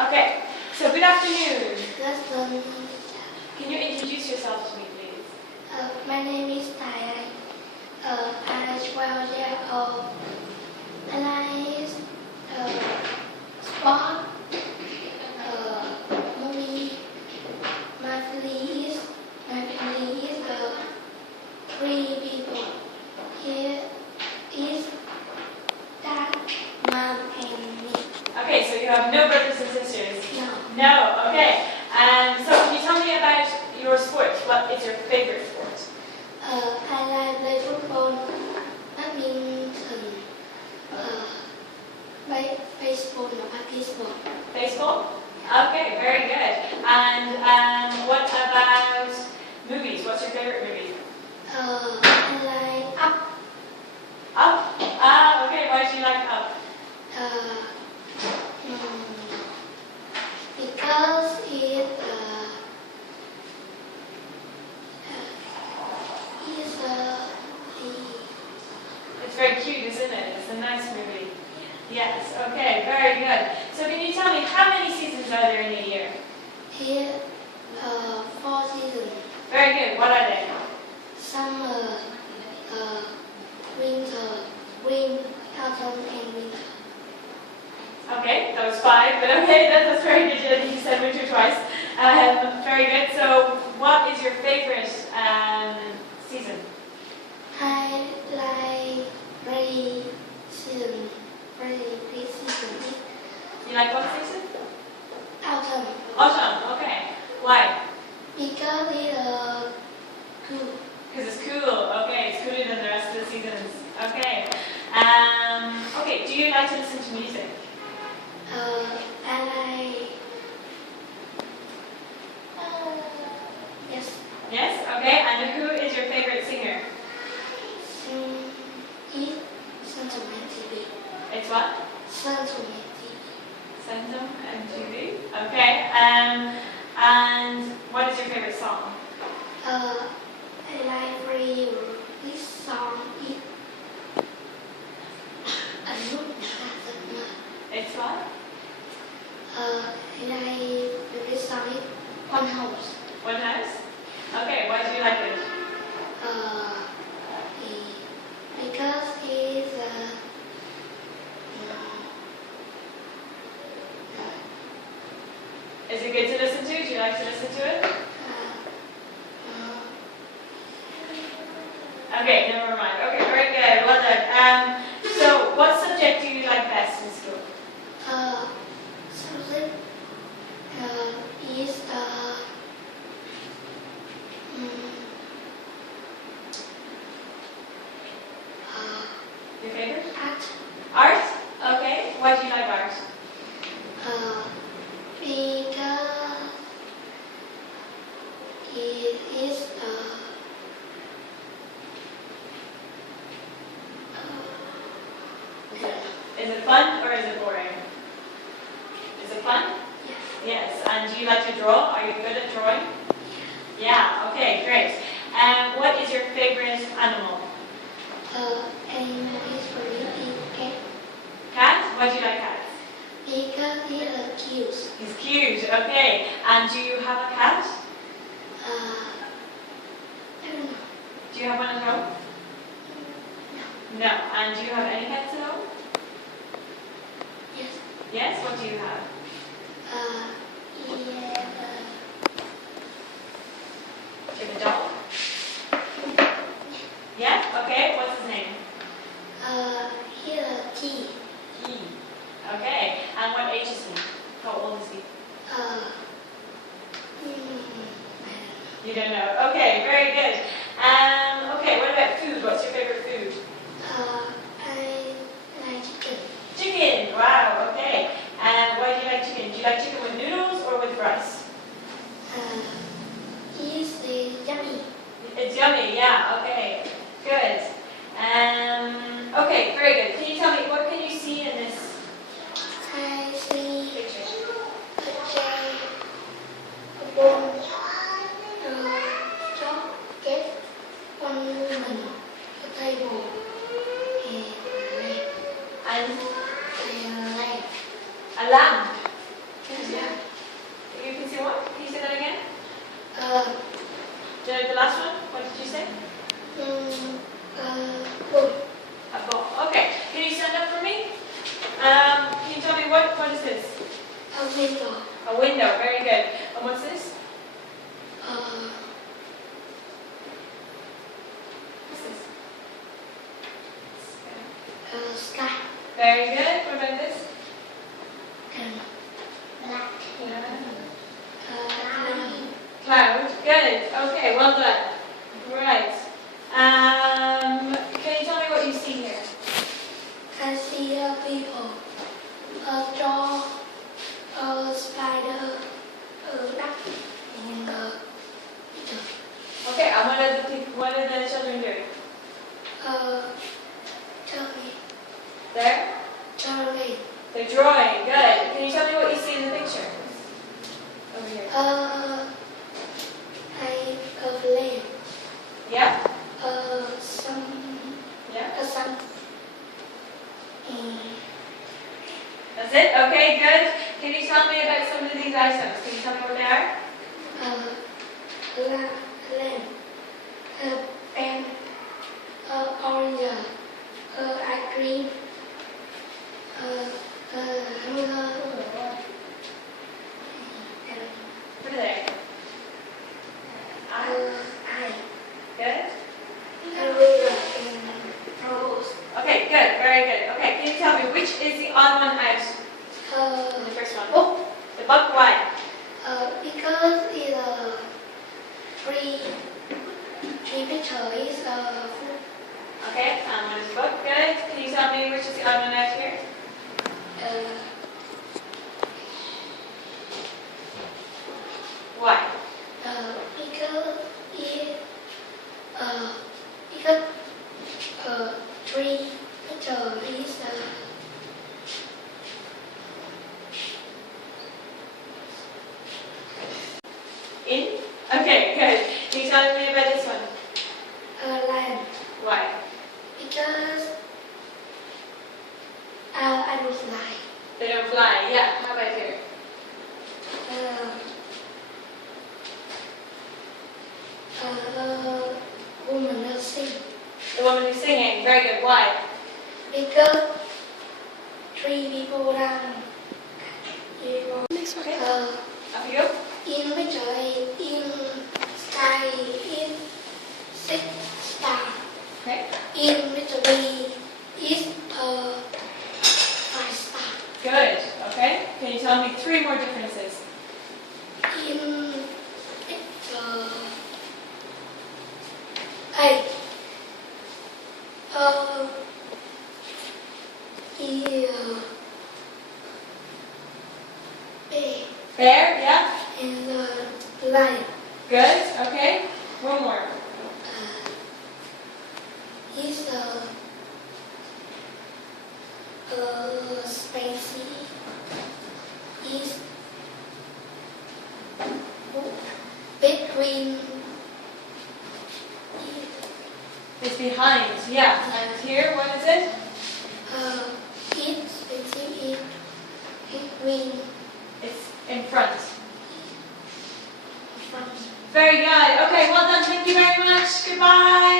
Okay, so good afternoon. Good afternoon. Can you introduce yourself to me, please? My name is Tai. I'm 12 years old. I like sport, movie. My family is three people. Here is dad, mom, and me. Okay, so you have no brothers and sisters? No. No, okay. So can you tell me about your sport? What is your favorite sport? I like play football, badminton, baseball, and basketball. Baseball? Okay, very good. And what about movies? What's your favorite movie? I like Up. Up? Ah, okay. Why do you like Up? Because it It's very cute, isn't it? It's a nice movie. Yes, okay, very good. So can you tell me how many seasons are there in a year? here 4 seasons. Very good. What are they? Summer, winter, spring, autumn, and winter. Okay, that was 5, but okay, that's very good. I think you said winter twice. Very good. So what is your favorite season? I like rainy season. You like what season? Autumn. Autumn, okay. Why? Because it's cool. Because it's cool. Okay, it's cooler than the rest of the seasons. Okay. Okay, do you like to listen to music? I like. Yes. Yes? Okay, and who is your favorite singer? Listen to my TV. It's what? Listen to my TV. Sendum and Judy. Okay. And what is your favorite song? I like radio. This song is a look at It's what? I like this song is One House. One House? Okay, why do you like it? Because it's Is it good to listen to? Do you like to listen to it? Okay, never mind. Okay, very good. Well done. So what subject do you like best in school? subject is Your favorite? art. Art? Okay. Why do you like art? Because it is Is it fun or is it boring? Is it fun? yes. Yes. And do you like to draw? Are you good at drawing? Yeah. Okay, great. What is your favorite animal? Animal is really cat. Cat? Why do you like cats? Because it's cute. He's cute. Okay. And do you have a cat? I don't know. Do you have one at home? No. And do you have any pets at home? Yes. Yes. What do you have? Yeah. Do you have a dog? Yeah? Okay. What's his name? Here T. He. Okay. And what age is he? How old is he? You don't know. Okay, very good. Okay, what about food? What's your favorite food? I like chicken. Chicken. Wow. Okay. And why do you like chicken? Do you like chicken with noodles or with rice? It's yummy. It's yummy. Yeah. Okay. Good. Okay, very good. Can you tell me what can you see in this I see picture? a chair, a bone, a chocolate, one woman, a table. window. A window, very good. And what's this? What's this? Sky. Very good. What about this? Black. Cloud. Good. Okay, well done. Right. Can you tell me what you see here? I see people, a dog, a spider, a duck, and a picture. Okay, and what are the children doing? Turkey, There? turkey. They're drawing. Good. Can you tell me what you see in the picture? Over here. I a flame, Yeah? some, Yeah? a sun, That's it? Okay, good. Can you tell me about some of these items? Can you tell me what they are? lamp, pen, orange, ice cream, hamburger, What are they? eye, Good? ruler, and rose. Okay, good. Very good. Okay, can you tell me which is the odd one out in the first one? Oh, the book. Why? Because it's three pictures is Okay, what is the book? Good. Can you tell me which is the odd one out here? Why? because it because three pictures is In? Okay, good. Can you tell me about this one? lion. Why? Because I don't fly. They don't fly. Yeah. How about here? Woman will sing. The woman who's singing. Very good. Why? Because three people run. Okay. Uh, Up you go. in picture in sky is six star. Okay. In mystery is five star. Good. Okay. Can you tell me three more differences? In picture eight is big Bear. Yeah. and lion Good. Okay. One more. is spicy is between It's behind. Yeah. And here, what is it? it's between between It's in front. front. Very good. Okay. Well done. Thank you very much. Goodbye.